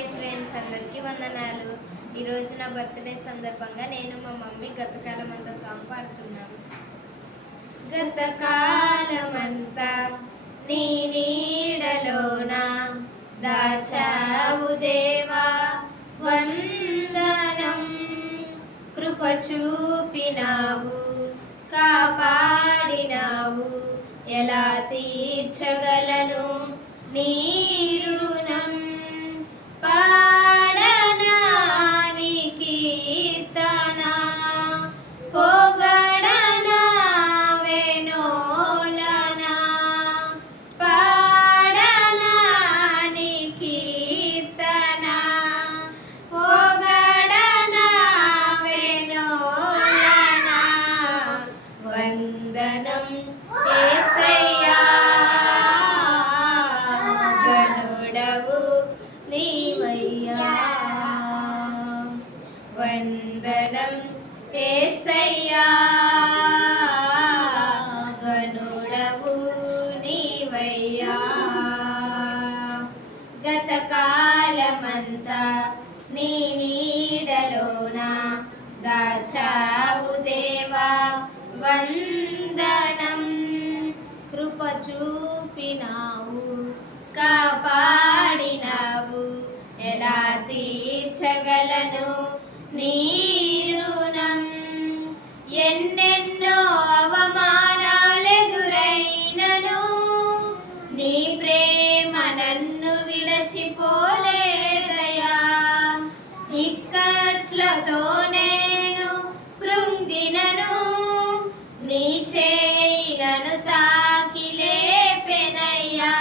Hi friends, అందరికీ వందనాలు. ఈరోజు నా బర్త్డే సందర్భంగా నేను మా మమ్మీ గతకాలమంతా సాంగ్ పాడుతున్నాను. గతకాలమంతా నీ నీడలోన దాచావు దేవా వందనం, కృప చూపినావు, కాపాడినావు, ఎలా తీర్చగలను నీ రుణం. పాడనా నీ కీర్తన, పొగడనా వెనోలనా. పాడనా నీ కీర్తన, పొగడనా వెనోలనా. వందనం యేసయ్యా, గనుడవు నీవయ్యా. వందనం యేసయ్యా, గనుడవు నీవయ్యా. గతకాలమంతా నీ నీడలోన దాచావు దేవా వందనం, కృప చూపినావు, కాపాడినావు, ఎలా తీర్చగలను నీ రుణం. ఎన్నెన్నో అవమానాలెదురైనను నీ ప్రేమ నన్ను విడచిపోలేదయా. ఇక్కట్లతో నేను కృంగినను, నీ చేయి నన్ను తాకి లేపెనయ్యా.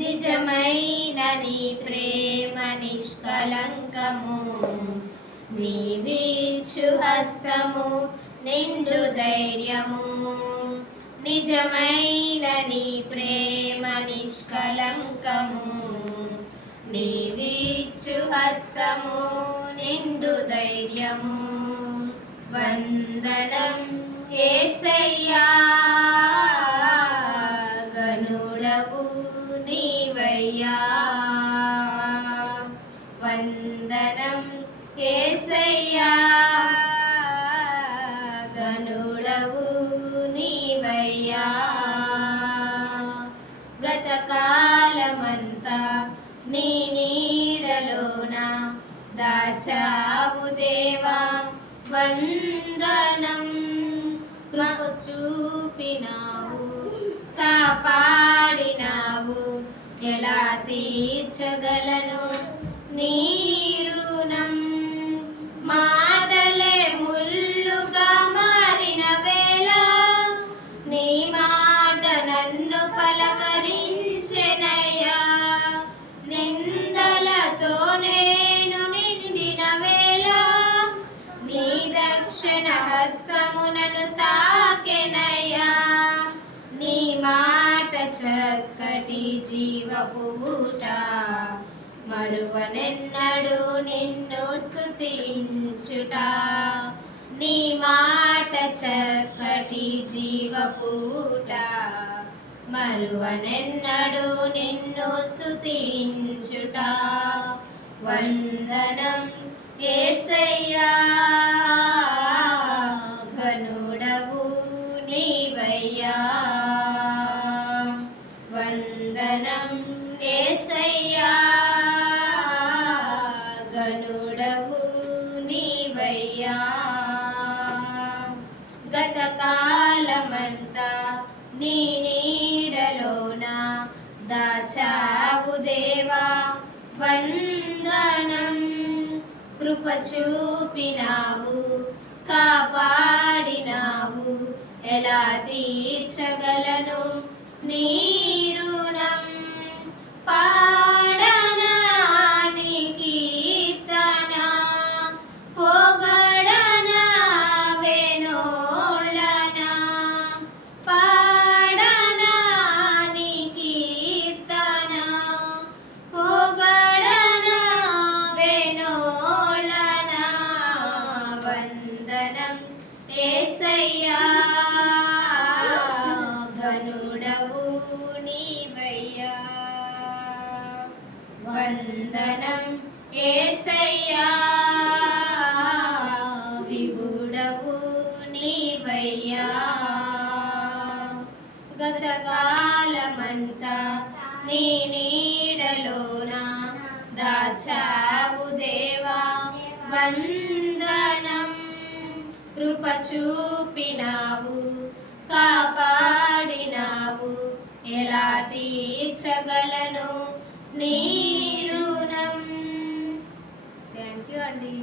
నిజమైన నీ ప్రేమ నిష్కలంకము, నీ వీక్షు హస్తము నిండు ధైర్యము. నిజమైన నీ ప్రేమ నిష్కలంకము, నీ వీక్షు హస్తము నిండు ధైర్యము. వందనం యేసయ్యా, గనుడవు నీవయ్యా. వందనం యేసయ్యా, గనుడవు నీవయ్యా. గతకాలమంతా నీ నీడలోన దాచావు దేవా వందనం, కృప చూపినావు, కాపాడినావు, ఎలా తీర్చగలను నీ రుణం. మాటలే ముల్లుగా మారిన వేళ నీ మాట నన్ను పలకరించెనయ్యా. నిందలతో నేను నిండిన వేళ నీ దక్షిణ హస్తము నన్ను తాకెనయ్యా. నీ మాట చక్కటి జీవపు ఊట, మరువనెన్నడు నిన్ను స్తుతించుట. నీ మాట చక్కటి జీవపు ఊట, మరువనెన్నడు నిన్ను స్తుతించుట. వందనం యేసయ్యా, గనుడవు నీవయ్యా. వందనం యేసయ్యా, గనుడవు నీవయ్యా. గతకాలమంతా నీ నీడలోన దాచావు దేవా వందనం, కృప చూపినావు, కాపాడినావు, ఎలా తీర్చగలను నీ రుణం. పాడనా నీ కీర్తన, పొగడనా వెనోలనా. పాడనా నీ కీర్తన, పొగడనా వెనోలనా. వందనం యేసయ్యా, గనుడవు నీవయ్యా. వందనం యేసయ్యా, విభుడవు నీవయ్యా. గతకాలమంతా నీ నీడలోన దాచావు దేవా, వందనం. కృప చూపినావు, కాపాడినావు, ఎలా తీర్చగలను నీ రుణం. థ్యాంక్ యూ అండి.